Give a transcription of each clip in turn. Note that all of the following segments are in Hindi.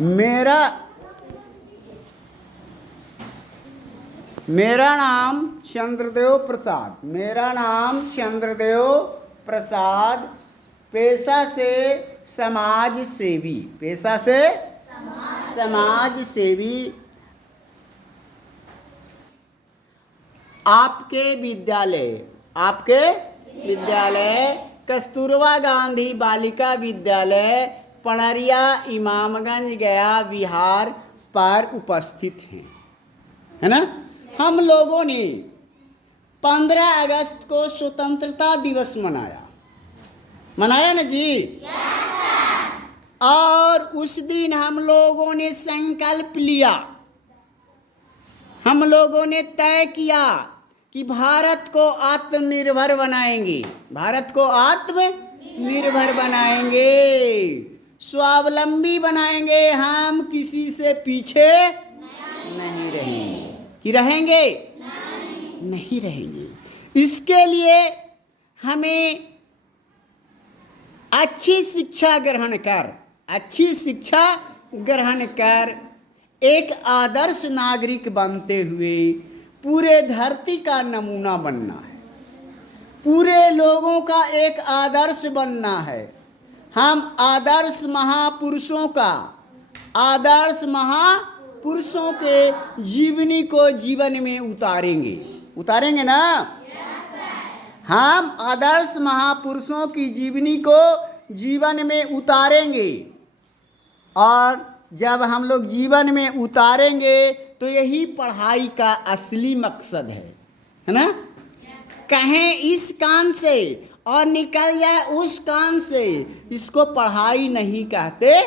मेरा मेरा नाम चंद्रदेव प्रसाद। मेरा नाम चंद्रदेव प्रसाद, पेशा से समाज सेवी। पेशा से समाज सेवी। आपके विद्यालय कस्तूरबा गांधी बालिका विद्यालय पणरिया इमामगंज गया बिहार पर उपस्थित हैं, है ना। हम लोगों ने 15 अगस्त को स्वतंत्रता दिवस मनाया ना जी। और उस दिन हम लोगों ने संकल्प लिया, हम लोगों ने तय किया कि भारत को आत्मनिर्भर बनाएंगे। भारत को आत्मनिर्भर बनाएंगे, स्वावलंबी बनाएंगे। हम किसी से पीछे नहीं रहेंगे। कि रहेंगे? नहीं रहेंगे। इसके लिए हमें अच्छी शिक्षा ग्रहण कर एक आदर्श नागरिक बनते हुए पूरे धरती का नमूना बनना है, पूरे लोगों का एक आदर्श बनना है। हम आदर्श महापुरुषों के जीवनी को जीवन में उतारेंगे ना। हम आदर्श महापुरुषों की जीवनी को जीवन में उतारेंगे, और जब हम लोग जीवन में उतारेंगे तो यही पढ़ाई का असली मकसद है ना। कहें इस कान से और निकल जाए उस कान से, इसको पढ़ाई नहीं कहते हैं,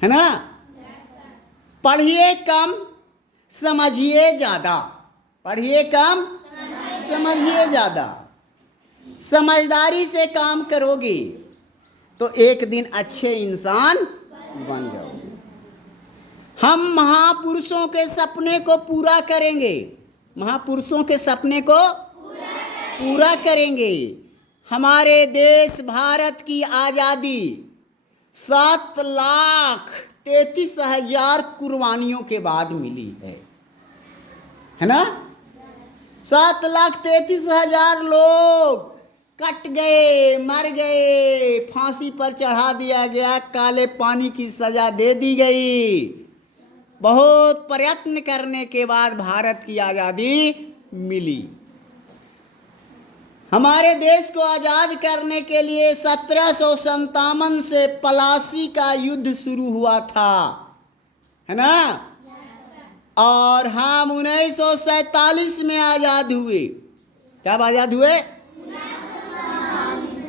है ना। पढ़िए कम समझिए ज़्यादा, पढ़िए कम समझिए ज़्यादा। समझदारी से काम करोगे तो एक दिन अच्छे इंसान बन जाओगे। हम महापुरुषों के सपने को पूरा करेंगे, महापुरुषों के सपने को पूरा करेंगे। हमारे देश भारत की आज़ादी 7,33,000 कुर्बानियों के बाद मिली है ना। 7,33,000 लोग कट गए, मर गए, फांसी पर चढ़ा दिया गया, काले पानी की सजा दे दी गई। बहुत प्रयत्न करने के बाद भारत की आज़ादी मिली। हमारे देश को आज़ाद करने के लिए 1757 से पलासी का युद्ध शुरू हुआ था, है ना। और हम 1947 में आज़ाद हुए। कब आज़ाद हुए?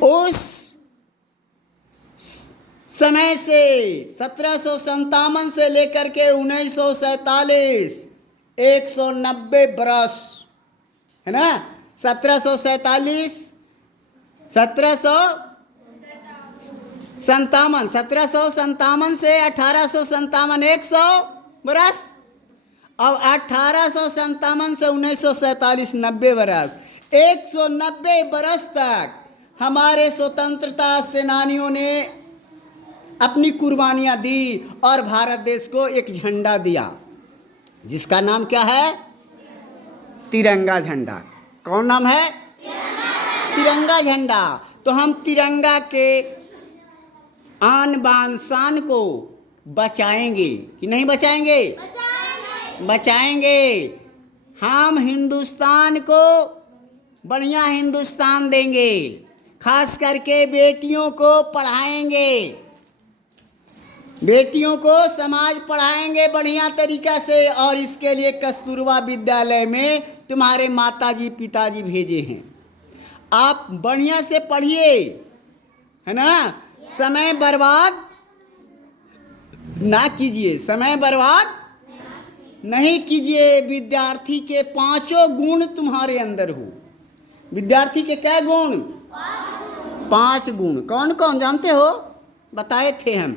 उस समय से 1757 से लेकर के 1947 190 बरस, है ना। 1757 से 1857 100 बरस, और 1857 से 1947 90 बरस। 190 बरस तक हमारे स्वतंत्रता सेनानियों ने अपनी कुर्बानियाँ दी और भारत देश को एक झंडा दिया, जिसका नाम क्या है? तिरंगा झंडा। कौन नाम है? तिरंगा झंडा। तो हम तिरंगा के आन बान शान को बचाएंगे कि नहीं बचाएंगे? बचाएंगे। हम हिंदुस्तान को बढ़िया हिंदुस्तान देंगे, खास करके बेटियों को पढ़ाएंगे, बेटियों को समाज पढ़ाएंगे बढ़िया तरीका से। और इसके लिए कस्तूरबा विद्यालय में तुम्हारे माताजी पिताजी भेजे हैं। आप बढ़िया से पढ़िए, है ना। समय बर्बाद ना कीजिए, समय बर्बाद नहीं कीजिए। विद्यार्थी के 5 गुण तुम्हारे अंदर हो। विद्यार्थी के क्या गुण? 5 गुण। कौन कौन जानते हो? बताए थे हम।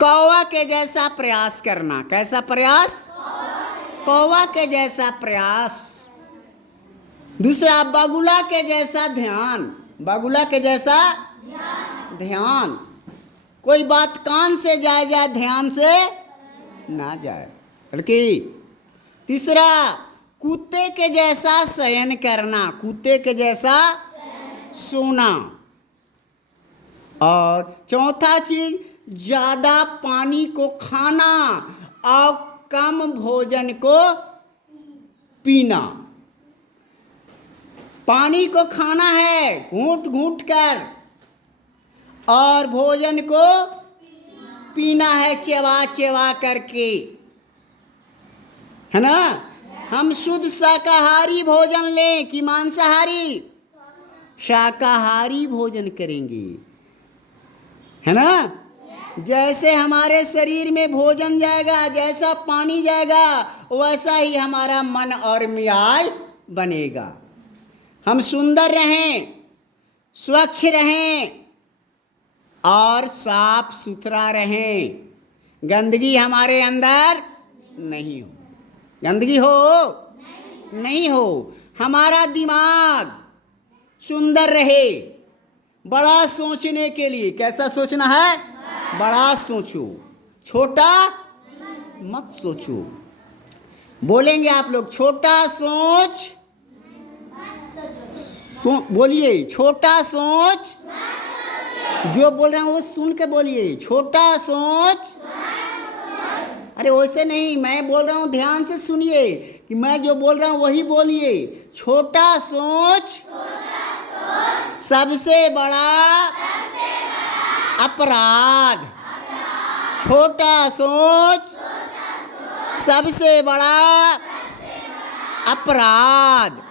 कौवा के जैसा प्रयास करना। कैसा प्रयास? कौवा के जैसा प्रयास। दूसरा, बगुला के जैसा ध्यान। बगुला के जैसा ध्यान। कोई बात कान से जाए जाए ध्यान से ना जाए। लड़की तीसरा, कुत्ते के जैसा शयन करना, कुत्ते के जैसा सोना। और चौथा चीज, ज्यादा पानी को खाना और कम भोजन को पीना। पानी को खाना है घूंट घूंट कर, और भोजन को पीना है चबा चबा करके, है ना। हम शुद्ध शाकाहारी भोजन लें कि मांसाहारी? शाकाहारी भोजन करेंगे, है ना। जैसे हमारे शरीर में भोजन जाएगा, जैसा पानी जाएगा, वैसा ही हमारा मन और मियाज बनेगा। हम सुंदर रहें, स्वच्छ रहें और साफ सुथरा रहें। गंदगी हमारे अंदर नहीं हो। गंदगी हो नहीं हो। हमारा दिमाग सुंदर रहे। बड़ा सोचने के लिए कैसा सोचना है? बड़ा सोचो, छोटा मत सोचो। बोलेंगे आप लोग, छोटा सोच बोलिए, छोटा सोच। जो बोल रहे हैं वो सुन के बोलिए, छोटा सोच। अरे वैसे नहीं, मैं बोल रहा हूँ, ध्यान से सुनिए कि मैं जो बोल रहा हूँ वही बोलिए। छोटा सोच सबसे बड़ा अपराध। छोटा सोच सबसे बड़ा अपराध।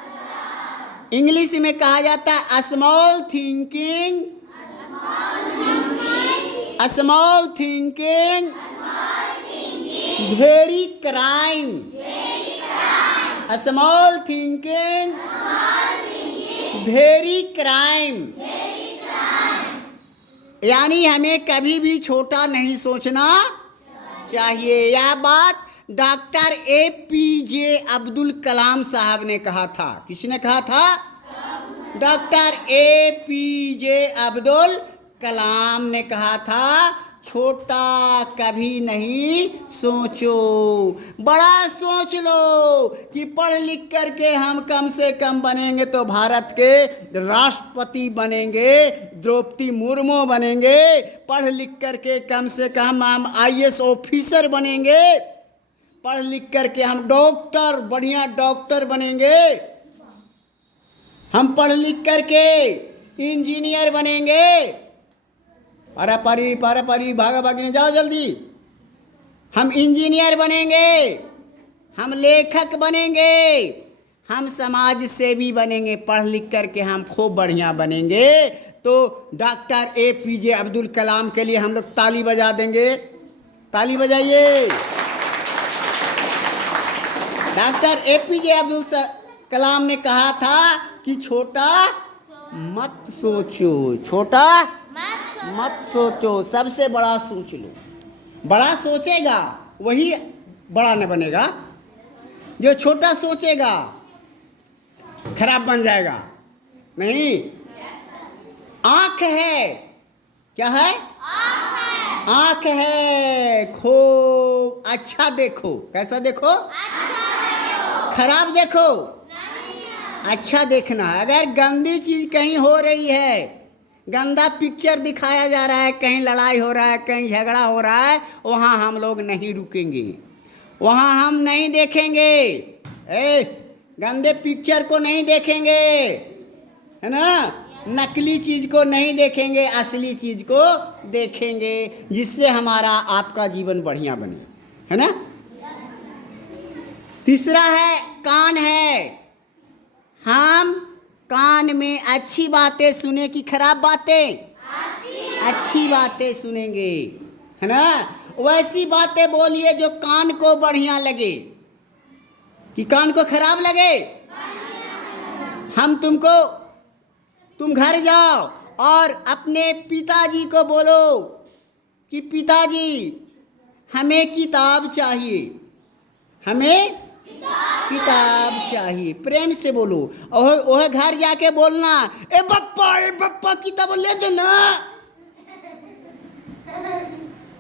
इंग्लिश में कहा जाता है small thinking, small thinking very crime. Small thinking very crime. यानी हमें कभी भी छोटा नहीं सोचना चाहिए। यह बात डॉक्टर APJ अब्दुल कलाम साहब ने कहा था। किसने कहा था? डॉक्टर APJ अब्दुल कलाम ने कहा था, छोटा कभी नहीं सोचो, बड़ा सोच लो कि पढ़ लिख करके हम कम से कम बनेंगे तो भारत के राष्ट्रपति बनेंगे, द्रौपदी मुर्मू बनेंगे। पढ़ लिख करके कम से कम हम IAS ऑफिसर बनेंगे। पढ़ लिख करके हम डॉक्टर, बढ़िया डॉक्टर बनेंगे। हम पढ़ लिख करके इंजीनियर बनेंगे। पारा पारी भागा भागी जाओ जल्दी। हम इंजीनियर बनेंगे, हम लेखक बनेंगे, हम समाज सेवी बनेंगे। पढ़ लिख करके हम खूब बढ़िया बनेंगे। तो डॉक्टर APJ अब्दुल कलाम के लिए हम लोग ताली बजा देंगे। ताली बजाइए। डॉक्टर APJ अब्दुल कलाम ने कहा था कि छोटा मत सोचो, छोटा मत सोचो, सबसे बड़ा सोच लो। बड़ा सोचेगा वही बड़ा न बनेगा। जो छोटा सोचेगा खराब बन जाएगा। नहीं, आंख है, क्या है? आंख है, खूब अच्छा देखो। कैसा देखो? खराब देखो? अच्छा देखना। अगर गंदी चीज कहीं हो रही है, गंदा पिक्चर दिखाया जा रहा है, कहीं लड़ाई हो रहा है, कहीं झगड़ा हो रहा है, वहाँ हम लोग नहीं रुकेंगे, वहाँ हम नहीं देखेंगे। गंदे पिक्चर को नहीं देखेंगे, है ना। नकली चीज को नहीं देखेंगे, असली चीज को देखेंगे, जिससे हमारा आपका जीवन बढ़िया बने, है ना। तीसरा है कान है। हम कान में अच्छी बातें सुने कि खराब बातें? अच्छी बातें सुनेंगे, है ना। वैसी बातें बोलिए जो कान को बढ़िया लगे, कि कान को खराब लगे। तुम घर जाओ और अपने पिताजी को बोलो कि पिताजी हमें किताब चाहिए, हमें किताब चाहिए। प्रेम से बोलो। और घर जाके बोलना, ए बप्पा किताब ले देना।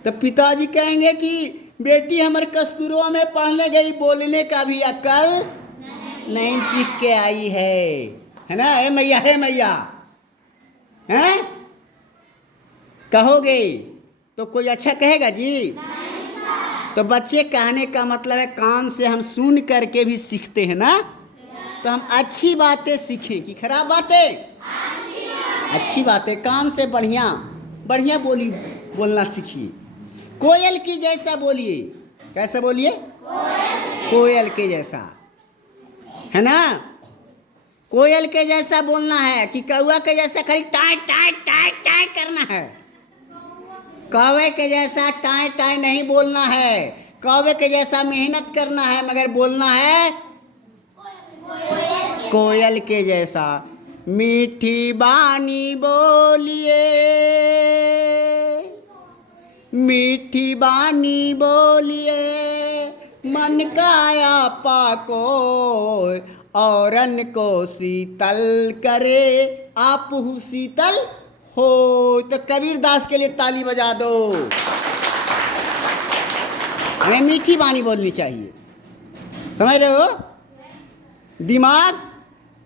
तो पिताजी कहेंगे कि बेटी हमारे कस्तूरबा में पढ़ने गई, बोलने का भी अक्ल नहीं सीख के आई है ना? हे मैया, हे मैया, हैं? कहोगे तो कोई अच्छा कहेगा जी? तो बच्चे कहने का मतलब है कान से हम सुन करके भी सीखते हैं ना। तो हम अच्छी बातें सीखें कि खराब बातें? अच्छी बातें कान से बढ़िया बढ़िया बोलना सीखिए। कोयल की जैसा बोलिए। कैसे बोलिए? कोयल के जैसा, है ना? कोयल के जैसा बोलना है कि कौवा के जैसा खाली टाई टाई टाई टाई करना है। कौवे के जैसा टाई टाई नहीं बोलना है। कौवे के जैसा मेहनत करना है, मगर बोलना है कोयल के जैसा। मीठी बानी बोलिए, मीठी बानी बोलिए, मन का आपा को औरन को शीतल करे, आप हु शीतल हो। तो कबीर दास के लिए ताली बजा दो। हमें मीठी बानी बोलनी चाहिए, समझ रहे हो? दिमाग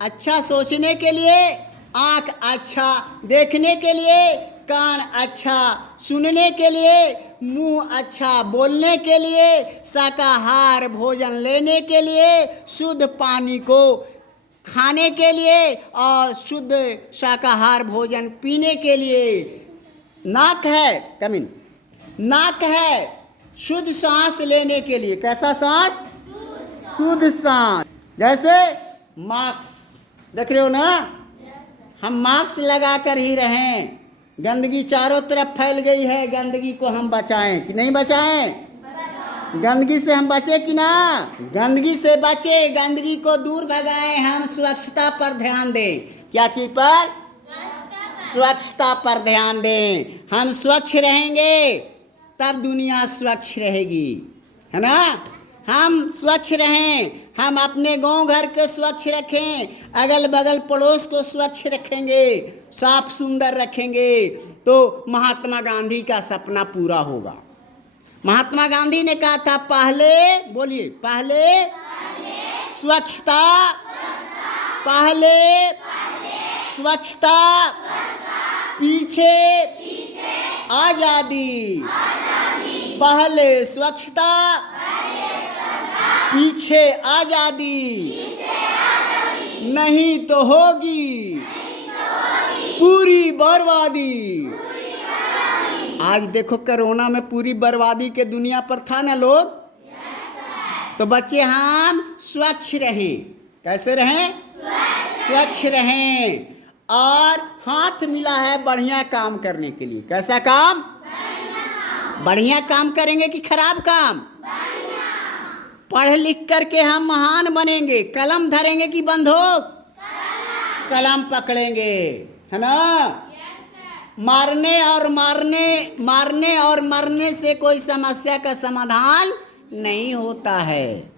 अच्छा सोचने के लिए, आँख अच्छा देखने के लिए, कान अच्छा सुनने के लिए, मुंह अच्छा बोलने के लिए, शाकाहार भोजन लेने के लिए, शुद्ध पानी को खाने के लिए और शुद्ध शाकाहार भोजन पीने के लिए। नाक है कमिन, नाक है शुद्ध सांस लेने के लिए। कैसा सांस? शुद्ध सांस। जैसे मास्क देख रहे हो ना, हम मास्क लगा कर ही रहें। गंदगी चारों तरफ फैल गई है, गंदगी को हम बचाएं कि नहीं बचाएं? गंदगी से हम बचे कि ना? गंदगी से बचे, गंदगी को दूर भगाएं। हम स्वच्छता पर ध्यान दें। क्या चीज पर? स्वच्छता पर ध्यान दें। हम स्वच्छ रहेंगे तब दुनिया स्वच्छ रहेगी, है ना? हम स्वच्छ रहें, हम अपने गांव घर को स्वच्छ रखें, अगल बगल पड़ोस को स्वच्छ रखेंगे, साफ सुंदर रखेंगे, तो महात्मा गांधी का सपना पूरा होगा। महात्मा गांधी ने कहा था पहले, बोलिए, पहले स्वच्छता, पहले स्वच्छता, पीछे आजादी। पहले स्वच्छता, पीछे आजादी, नहीं तो होगी पूरी बर्बादी। आज देखो कोरोना में पूरी बर्बादी के दुनिया पर था ना लोग। तो बच्चे हम स्वच्छ रहें। कैसे रहें? स्वच्छ रहें। और हाथ मिला है बढ़िया काम करने के लिए। कैसा काम? बढ़िया काम करेंगे कि खराब काम? पढ़ लिख करके हम महान बनेंगे। कलम धरेंगे कि बंदूक? कलम पकड़ेंगे, है ना? मारने और मरने से कोई समस्या का समाधान नहीं होता है।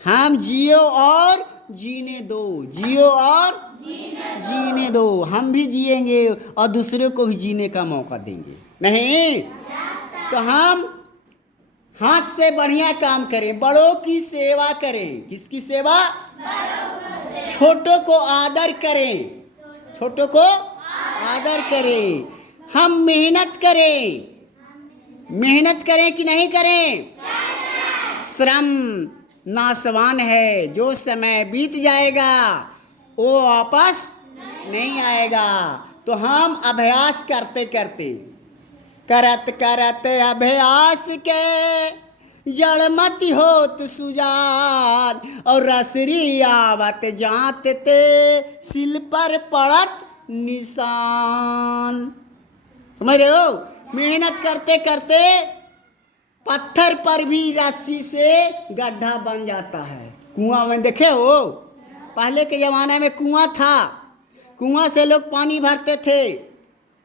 हम जियो और जीने दो, जियो और जीने दो। हम भी जिएंगे और दूसरे को भी जीने का मौका देंगे, नहीं? तो हम हाथ से बढ़िया काम करें, बड़ों की सेवा करें। किसकी सेवा? छोटों को आदर करें, छोटों को आदर करें। हम मेहनत करें। मेहनत करें कि नहीं करें? श्रम नाशवान है, जो समय बीत जाएगा वो वापस नहीं आएगा। तो हम अभ्यास करते करते, करत करत अभ्यास के, जड़ मत होत सुजान, और रसरी आवत जात ते, सिल पर पड़त निशान। समझ रहे हो? मेहनत करते करते पत्थर पर भी रस्सी से गड्ढा बन जाता है। कुआं में देखे हो? पहले के ज़माने में कुआं था, कुआं से लोग पानी भरते थे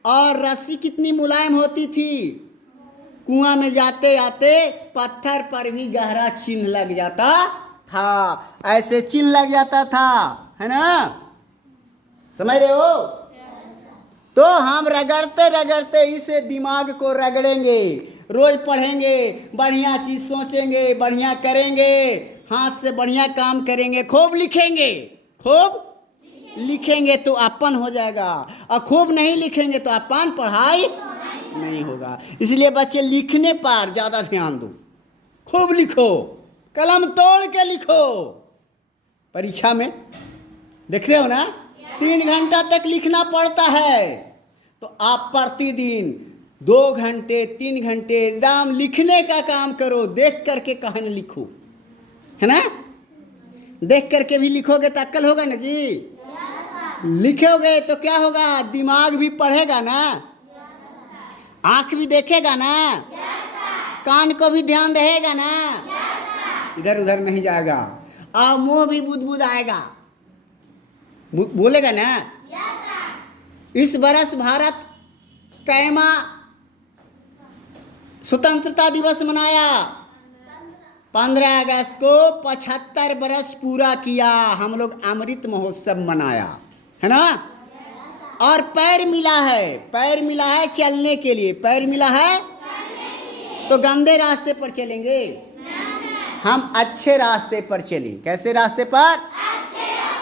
और रस्सी कितनी मुलायम होती थी। कुआं में जाते आते पत्थर पर भी गहरा चिन्ह लग जाता था। ऐसे चिन्ह लग जाता था, है ना? समझ रहे हो? तो हम रगड़ते रगड़ते इसे दिमाग को रगड़ेंगे, रोज पढ़ेंगे, बढ़िया चीज सोचेंगे, बढ़िया करेंगे, हाथ से बढ़िया काम करेंगे, खूब लिखेंगे, खूब लिखेंगे तो अपन हो जाएगा, और खूब नहीं लिखेंगे तो अपन पढ़ाई नहीं होगा। इसलिए बच्चे लिखने पर ज़्यादा ध्यान दो, खूब लिखो, कलम तोड़ के लिखो। परीक्षा में देख रहे हो ना, 3 घंटा तक लिखना पड़ता है, तो आप प्रतिदिन 2 घंटे 3 घंटे एकदम लिखने का काम करो। देख करके कहानी लिखो, है ना, देख करके भी लिखोगे तो अक्ल होगा ना जी। लिखोगे तो क्या होगा, दिमाग भी पढ़ेगा ना, आंख भी देखेगा ना, कान को भी ध्यान रहेगा ना, इधर उधर नहीं जाएगा, और मुंह भी बुदबुद आएगा, बोलेगा ना। इस बरस भारत कैमा स्वतंत्रता दिवस मनाया, 15 अगस्त को 75 बरस पूरा किया, हम लोग अमृत महोत्सव मनाया, है ना। और पैर मिला है, पैर मिला है चलने के लिए, पैर मिला है तो गंदे रास्ते पर चलेंगे, हम अच्छे रास्ते पर चलें। कैसे रास्ते पर?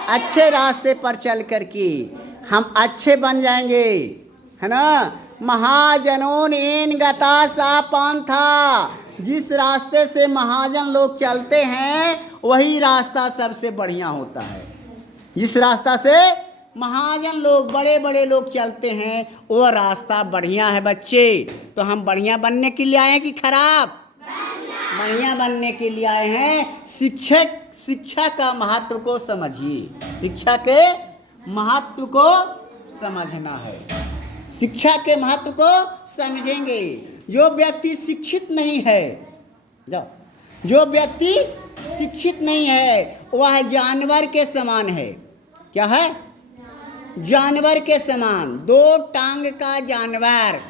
अच्छे रास्ते पर चल करके हम अच्छे बन जाएंगे, है ना। महाजनों एन गता सा पांथा, जिस रास्ते से महाजन लोग चलते हैं वही रास्ता सबसे बढ़िया होता है। जिस रास्ता से महाजन लोग, बड़े बड़े लोग चलते हैं वो रास्ता बढ़िया है बच्चे। तो हम बढ़िया बनने के लिए आए हैं कि खराब? बढ़िया बनने के लिए आए हैं। शिक्षा का महत्व को समझिए, शिक्षा के महत्व को समझना है, शिक्षा के महत्व को समझेंगे। जो व्यक्ति शिक्षित नहीं है, जो व्यक्ति शिक्षित नहीं है वह जानवर के समान है। क्या है? जानवर के समान, 2 टांग का जानवर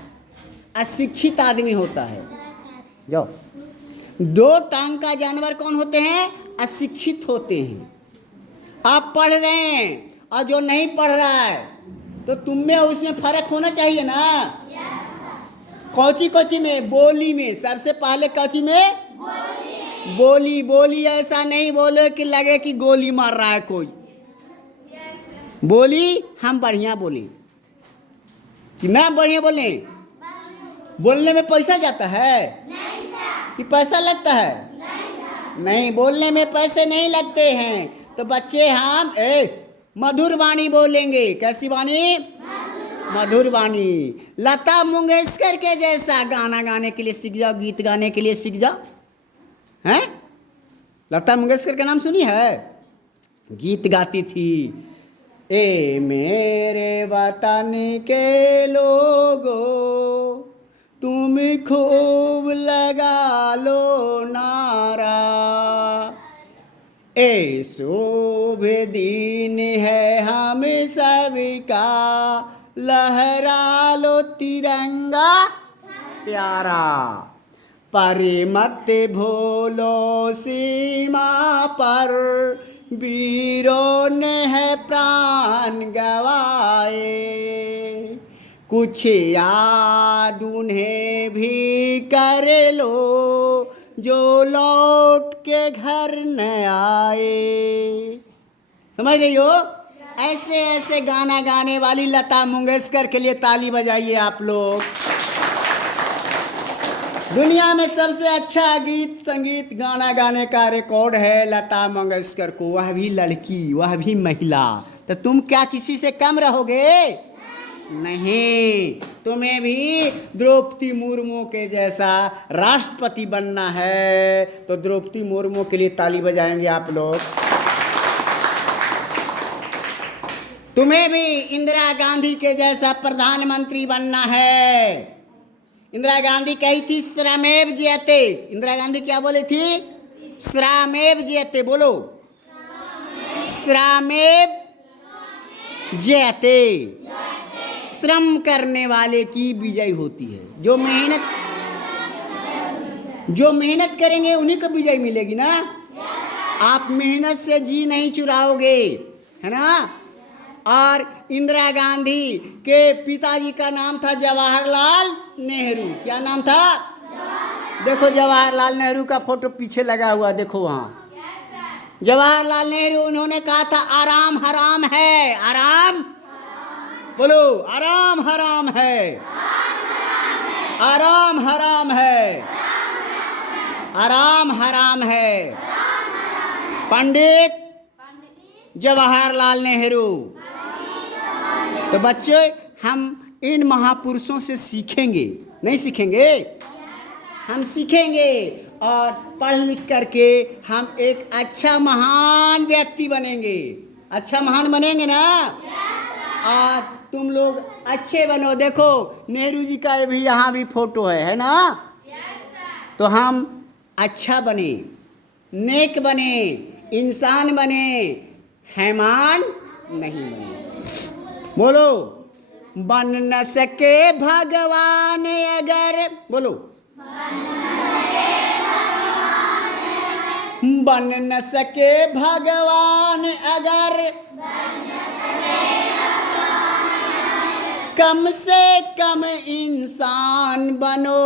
अशिक्षित आदमी होता है। जो 2 टांग का जानवर कौन होते हैं? अशिक्षित होते हैं। आप पढ़ रहे हैं और जो नहीं पढ़ रहा है, तो तुम में उसमें फर्क होना चाहिए ना। कौची में? बोली में। सबसे पहले कौची में? बोली। ऐसा नहीं बोले कि लगे कि गोली मार रहा है कोई। बोली हम बढ़िया बोले कि ना बढ़िया बोले। बोलने में पैसा जाता है कि पैसा लगता है? नहीं, बोलने में पैसे नहीं लगते हैं। तो बच्चे हम मधुर वाणी बोलेंगे। कैसी वाणी? मधुर वाणी। लता मंगेशकर के जैसा गाना गाने के लिए सीख जाओ, गीत गाने के लिए सीख जाओ। हैं? लता मंगेशकर का नाम सुनी है? गीत गाती थी, ए मेरे वतन के लोगो तुम खूब लगा लो नारा, ए शुभ दिन है हम सबका, लहरा लो तिरंगा प्यारा, पर मत भूलो सीमा पर वीरों ने है प्राण गवाए, कुछ याद उन्हें भी कर लो जो लौट के घर न आए। समझ रही हो? ऐसे ऐसे गाना गाने वाली लता मंगेशकर के लिए ताली बजाइए आप लोग। दुनिया में सबसे अच्छा गीत संगीत गाना गाने का रिकॉर्ड है लता मंगेशकर को, वह भी लड़की, वह भी महिला। तो तुम क्या किसी से कम रहोगे? नहीं, तुम्हें भी द्रौपदी मुर्मू के जैसा राष्ट्रपति बनना है। तो द्रौपदी मुर्मू के लिए ताली बजाएंगे आप लोग। तुम्हें भी इंदिरा गांधी के जैसा प्रधानमंत्री बनना है। इंदिरा गांधी कही थी श्रमेव जयते। इंदिरा गांधी क्या बोली थी? श्रमेव जयते। बोलो, श्रमेव जयते। श्रम करने वाले की विजय होती है। जो मेहनत करेंगे उन्हीं को विजय मिलेगी ना। आप मेहनत से जी नहीं चुराओगे, है ना। और इंदिरा गांधी के पिताजी का नाम था जवाहरलाल नेहरू। क्या नाम था? देखो जवाहरलाल नेहरू का फोटो पीछे लगा हुआ, देखो वहाँ जवाहरलाल नेहरू। उन्होंने कहा था आराम हराम है। आराम बोलो, आराम हराम है। आराम हराम है। आराम हराम है। पंडित जवाहरलाल नेहरू। तो बच्चों, हम इन महापुरुषों से सीखेंगे, नहीं सीखेंगे? हम सीखेंगे और पढ़ लिख करके हम एक अच्छा महान व्यक्ति बनेंगे। अच्छा महान बनेंगे ना? और तुम लोग अच्छे बनो। देखो नेहरू जी का भी यहाँ भी फोटो है ना? तो हम अच्छा बने, नेक बने, इंसान बने, हैवान नहीं बने। बोलो, बन न सके भगवान अगर, बोलो, बन न सके भगवान अगर कम से कम इंसान बनो।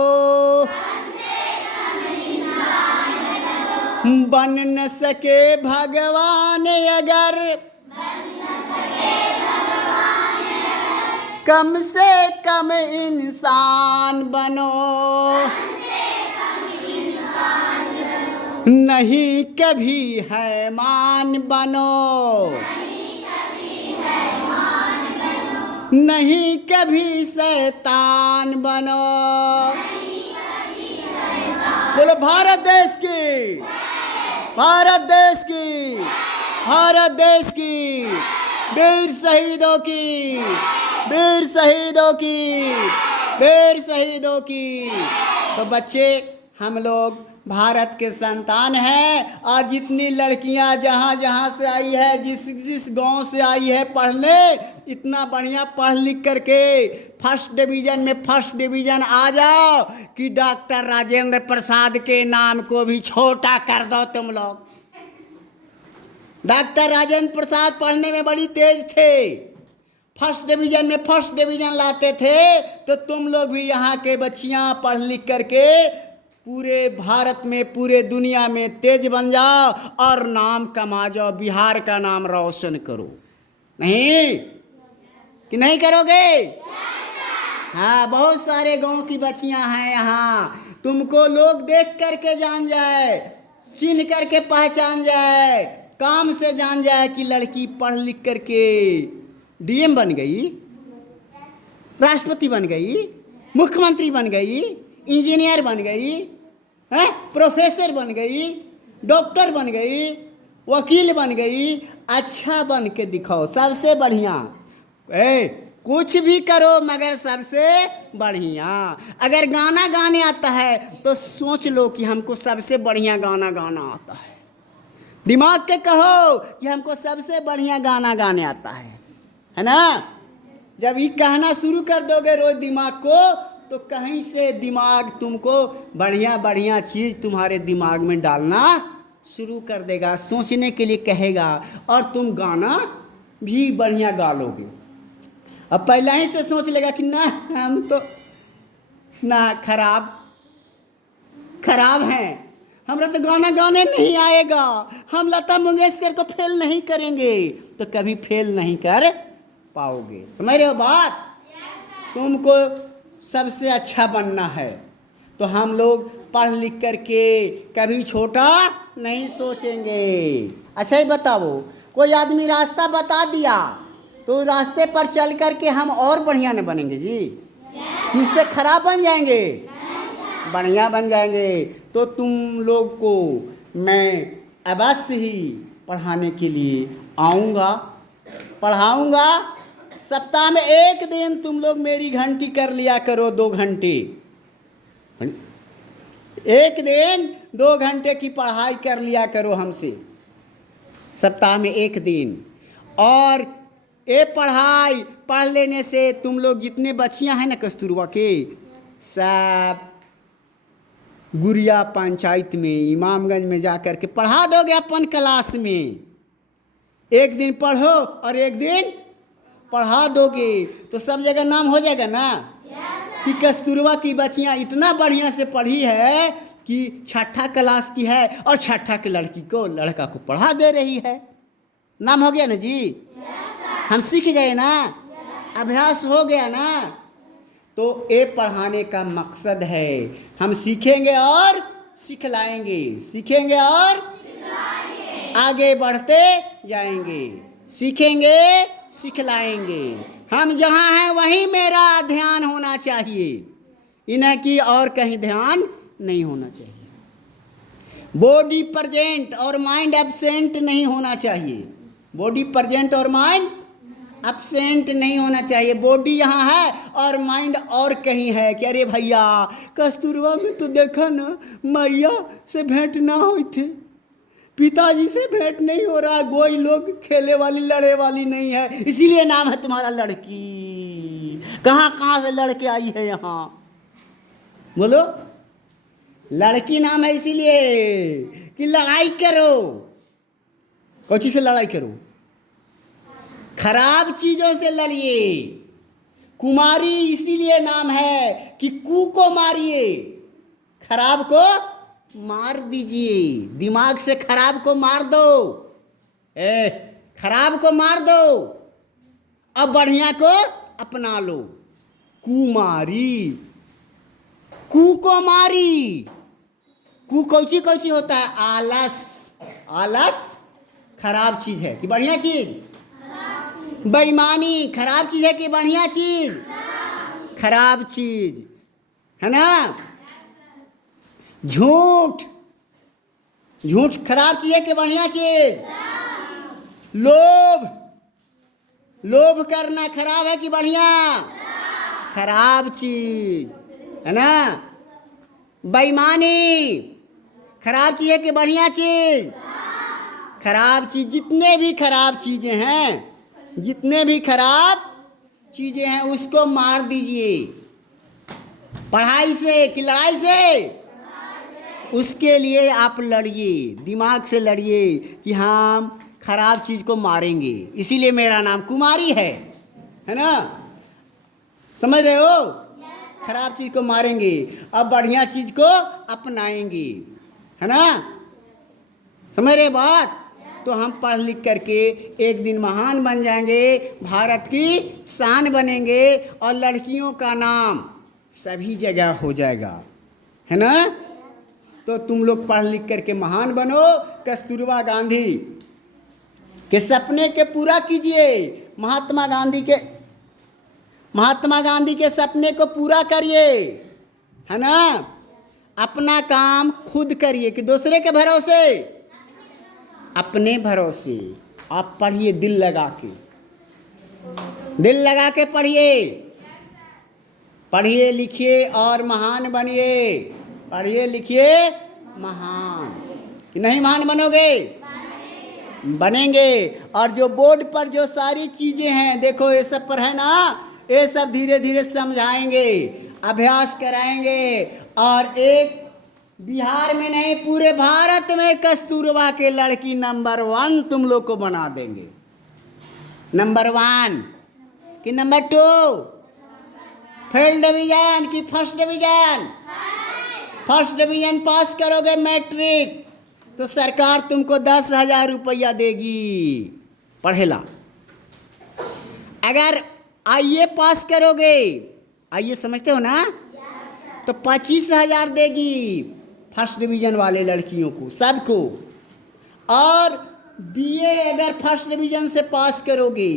बन न सके भगवान अगर कम से कम इंसान बनो। नहीं कभी हैवान बनो। नहीं कभी शैतान बनो। बोलो भारत देश की, भारत देश की, भारत देश की, वीर शहीदों की, वीर शहीदों की, वीर शहीदों की। तो बच्चे, हम लोग भारत के संतान हैं और जितनी लड़कियां जहाँ जहाँ से आई है, जिस जिस गांव से आई है पढ़ने, इतना बढ़िया पढ़ लिख करके फर्स्ट डिवीज़न में फर्स्ट डिवीज़न आ जाओ कि डॉक्टर राजेंद्र प्रसाद के नाम को भी छोटा कर दो तुम लोग। डॉक्टर राजेंद्र प्रसाद पढ़ने में बड़ी तेज थे, फर्स्ट डिवीज़न में फर्स्ट डिवीज़न लाते थे। तो तुम लोग भी यहाँ के बच्चियाँ पढ़ लिख करके पूरे भारत में, पूरे दुनिया में तेज बन जाओ और नाम कमा जाओ, बिहार का नाम रोशन करो। नहीं कि नहीं करोगे? हाँ, बहुत सारे गांव की बच्चियां हैं यहाँ, तुमको लोग देख करके जान जाए, चिन्ह करके पहचान जाए, काम से जान जाए कि लड़की पढ़ लिख करके डीएम बन गई, राष्ट्रपति बन गई, मुख्यमंत्री बन गई, इंजीनियर बन गई, है प्रोफेसर बन गई, डॉक्टर बन गई, वकील बन गई। अच्छा बन के दिखाओ, सबसे बढ़िया। कुछ भी करो मगर सबसे बढ़िया। अगर गाना गाने आता है तो सोच लो कि हमको सबसे बढ़िया गाना गाना आता है। दिमाग के कहो कि हमको सबसे बढ़िया गाना गाने आता है ना? जब ये कहना शुरू कर दोगे रोज दिमाग को, तो कहीं से दिमाग तुमको बढ़िया बढ़िया चीज़ तुम्हारे दिमाग में डालना शुरू कर देगा, सोचने के लिए कहेगा, और तुम गाना भी बढ़िया गा लोगे। अब पहले ही से सोच लेगा कि ना हम तो ना खराब हैं, हमरा तो गाना गाने नहीं आएगा, हम लता मंगेशकर को फेल नहीं करेंगे, तो कभी फेल नहीं कर पाओगे। समझ रहे हो बात? तुमको सबसे अच्छा बनना है तो हम लोग पढ़ लिख करके कभी छोटा नहीं सोचेंगे। अच्छा ही बताओ, कोई आदमी रास्ता बता दिया तो रास्ते पर चल करके हम और बढ़िया न बनेंगे जी? इससे खराब बन जाएंगे? बढ़िया बन जाएंगे। तो तुम लोग को मैं अवश्य ही पढ़ाने के लिए आऊँगा, पढ़ाऊँगा। सप्ताह में एक दिन तुम लोग मेरी घंटी कर लिया करो, 2 घंटे, एक दिन 2 घंटे की पढ़ाई कर लिया करो हमसे, सप्ताह में एक दिन। और ये पढ़ाई पढ़ लेने से तुम लोग जितने बच्चियां हैं ना कस्तूरबा के, सब गुड़िया पंचायत में, इमामगंज में जा कर के पढ़ा दोगे अपन क्लास में। एक दिन पढ़ो और एक दिन पढ़ा दोगे तो सब जगह नाम हो जाएगा ना। कि कस्तूरबा की बच्चियां इतना बढ़िया से पढ़ी है कि छठा क्लास की है और छठा की लड़की को लड़का को पढ़ा दे रही है, नाम हो गया ना जी। हम सीख गए ना, अभ्यास हो गया ना। तो ये पढ़ाने का मकसद है, हम सीखेंगे और सिखलाएंगे, सीखेंगे और आगे बढ़ते जाएंगे, सीखेंगे सिखलाएंगे। हम जहाँ हैं वहीं मेरा ध्यान होना चाहिए, इन्हें कि और कहीं ध्यान नहीं होना चाहिए। बॉडी प्रेजेंट और माइंड एब्सेंट नहीं होना चाहिए, बॉडी प्रेजेंट और माइंड एब्सेंट नहीं होना चाहिए। बॉडी यहाँ है और माइंड और कहीं है कि अरे भैया कस्तूरबा में तो देखा ना मैया से भेंट ना हुई थे, पिताजी से भेंट नहीं हो रहा, कोई लोग खेले वाली लड़े वाली नहीं है, इसीलिए नाम है तुम्हारा लड़की। कहाँ कहाँ से लड़के आई है यहाँ, बोलो। लड़की नाम है इसीलिए कि लड़ाई करो। कौन चीज से लड़ाई करो? खराब चीजों से लड़िए। कुमारी इसीलिए नाम है कि कू को मारिए, खराब को मार दीजिए। दिमाग से खराब को मार दो, खराब को मार दो, अब बढ़िया को अपना लो। कुमारी, कू को मारी। कू कौची कौची होता है? आलस। आलस खराब चीज है कि बढ़िया चीज? बेईमानी खराब चीज है कि बढ़िया चीज? खराब चीज है ना। झूठ, झूठ खराब चीज है कि बढ़िया चीज? लोभ, लोभ करना खराब है कि बढ़िया? खराब चीज है ना। बेईमानी खराब चीज है कि बढ़िया चीज? खराब चीज। जितने भी खराब चीजें हैं, जितने भी खराब चीजें हैं उसको मार दीजिए। पढ़ाई से कि लड़ाई से? उसके लिए आप लड़िए, दिमाग से लड़िए कि हम खराब चीज को मारेंगे, इसीलिए मेरा नाम कुमारी है ना। समझ रहे हो? खराब चीज को मारेंगे, अब बढ़िया चीज को अपनाएंगे, है ना। समझ रहे बात? तो हम पढ़ लिख करके एक दिन महान बन जाएंगे, भारत की शान बनेंगे और लड़कियों का नाम सभी जगह हो जाएगा, है ना। तो तुम लोग पढ़ लिख करके महान बनो। कस्तूरबा गांधी के सपने के पूरा कीजिए। महात्मा गांधी के सपने को पूरा करिए, है ना। अपना काम खुद करिए कि दूसरे के भरोसे, अपने भरोसे। आप पढ़िए दिल लगा के, दिल लगा के पढ़िए, पढ़िए लिखिए और महान बनिए। पढ़िए लिखिए महान, कि नहीं महान बनोगे? बनेंगे। और जो बोर्ड पर जो सारी चीजें हैं देखो ये सब पर है ना, ये सब धीरे धीरे समझाएंगे, अभ्यास कराएंगे और एक बिहार में नहीं पूरे भारत में कस्तूरबा के लड़की नंबर 1 तुम लोग को बना देंगे। नंबर 1 कि नंबर 2? फेल डिवीजन कि first division? First division pass करोगे मैट्रिक तो सरकार तुमको 10,000 रुपया देगी पढ़ेला। अगर आईए पास करोगे, आईए समझते हो ना, तो 25,000 देगी फर्स्ट डिवीजन वाले लड़कियों को, सबको। और बीए अगर फर्स्ट डिवीजन से पास करोगे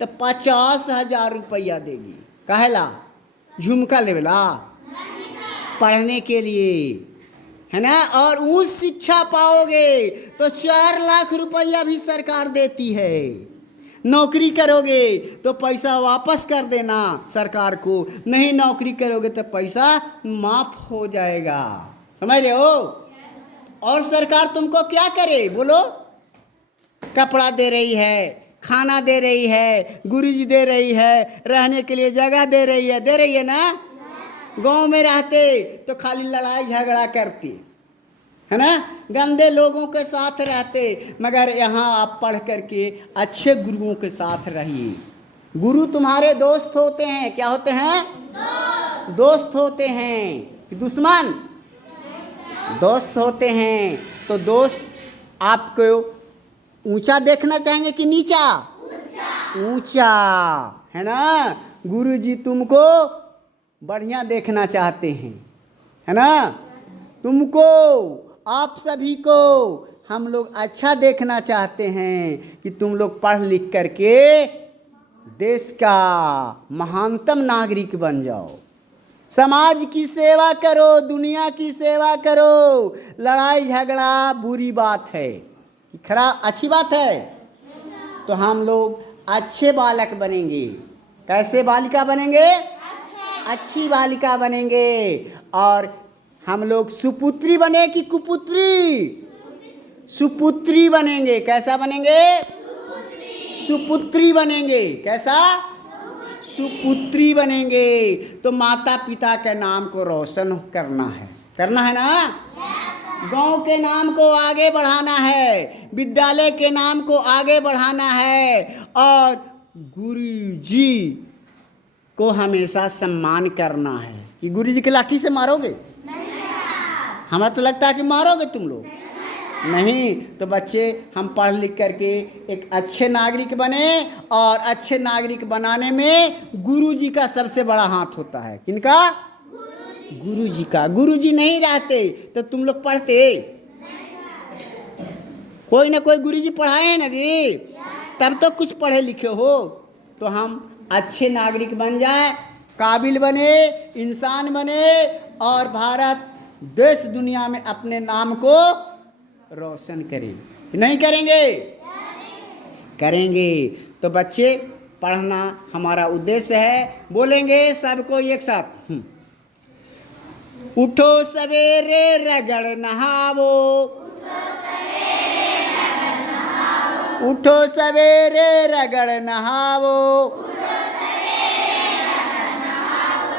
तो 50,000 रुपया देगी। काहेला? झुमका लेवेला? पढ़ने के लिए, है ना। और उच्च शिक्षा पाओगे तो 4 लाख रुपया भी सरकार देती है। नौकरी करोगे तो पैसा वापस कर देना सरकार को, नहीं नौकरी करोगे तो पैसा माफ हो जाएगा। समझ रहे हो? और सरकार तुमको क्या करे बोलो? कपड़ा दे रही है, खाना दे रही है, गुरुजी दे रही है, रहने के लिए जगह दे रही है ना। गांव में रहते तो खाली लड़ाई झगड़ा करती, है ना, गंदे लोगों के साथ रहते, मगर यहाँ आप पढ़ करके अच्छे गुरुओं के साथ रहिए, गुरु तुम्हारे दोस्त होते हैं। क्या होते हैं? दोस्त होते हैं कि दुश्मन? दोस्त होते हैं। तो दोस्त आपको ऊंचा देखना चाहेंगे कि नीचा? ऊंचा, है ना। गुरु जी तुमको बढ़िया देखना चाहते हैं, है ना। तुमको, आप सभी को हम लोग अच्छा देखना चाहते हैं कि तुम लोग पढ़ लिख करके देश का महानतम नागरिक बन जाओ। समाज की सेवा करो, दुनिया की सेवा करो। लड़ाई झगड़ा बुरी बात है, खराब, अच्छी बात है। तो हम लोग अच्छे बालक बनेंगे। कैसे बालिका बनेंगे? अच्छी बालिका बनेंगे। और हम लोग सुपुत्री बने कि कुपुत्री? सुपुत्री बनेंगे। कैसा बनेंगे? सुपुत्री बनेंगे। कैसा? सुपुत्री बनेंगे। तो माता पिता के नाम को रोशन करना है, करना है ना। गांव के नाम को आगे बढ़ाना है, विद्यालय के नाम को आगे बढ़ाना है, और गुरु जी को हमेशा सम्मान करना है। कि गुरु जी की लाठी से मारोगे? हमें तो लगता है कि मारोगे तुम लोग। नहीं। तो बच्चे, हम पढ़ लिख करके एक अच्छे नागरिक बने, और अच्छे नागरिक बनाने में गुरु जी का सबसे बड़ा हाथ होता है। किनका? गुरु जी का। गुरु जी नहीं रहते तो तुम लोग पढ़ते? कोई ना कोई गुरु जी पढ़ाए हैं ना जी, तब तो कुछ पढ़े लिखे हो। तो हम अच्छे नागरिक बन जाए, काबिल बने, इंसान बने, और भारत देश दुनिया में अपने नाम को रोशन करें। कि नहीं करेंगे? करेंगे। तो बच्चे, पढ़ना हमारा उद्देश्य है। बोलेंगे सबको एक साथ। उठो सवेरे रगड़ नहावो, उठो सवेरे रगड़ नहावो,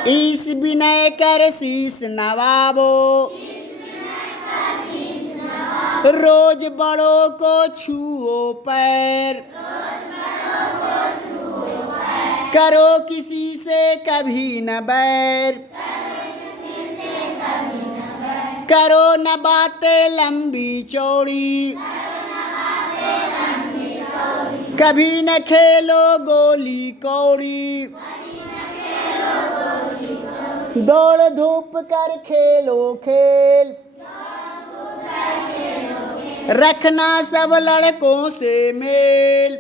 ईश विनय कर शीश नवावो, रोज बड़ों को छुओ पैर, करो किसी से कभी न बैर, करो न बातें लंबी चौड़ी, कभी न खेलो गोली कौड़ी, दौड़ धूप कर खेलो खेल, रखना सब लड़कों से मेल,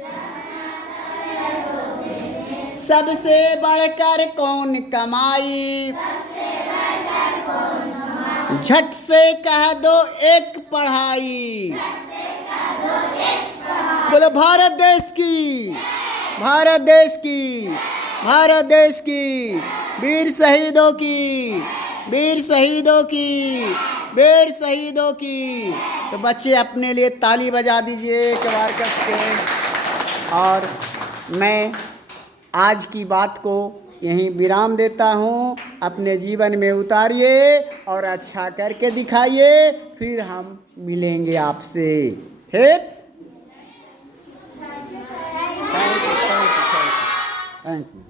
सबसे बढ़कर कौन कमाई, झट से कह दो एक पढ़ाई। बोलो भारत देश की, भारत देश की, भारत देश की, वीर शहीदों की, वीर शहीदों की, वीर शहीदों की। तो बच्चे अपने लिए ताली बजा दीजिए एक बार कस के। और मैं आज की बात को यहीं विराम देता हूँ। अपने जीवन में उतारिए और अच्छा करके दिखाइए, फिर हम मिलेंगे आपसे। ठीक? Thank you.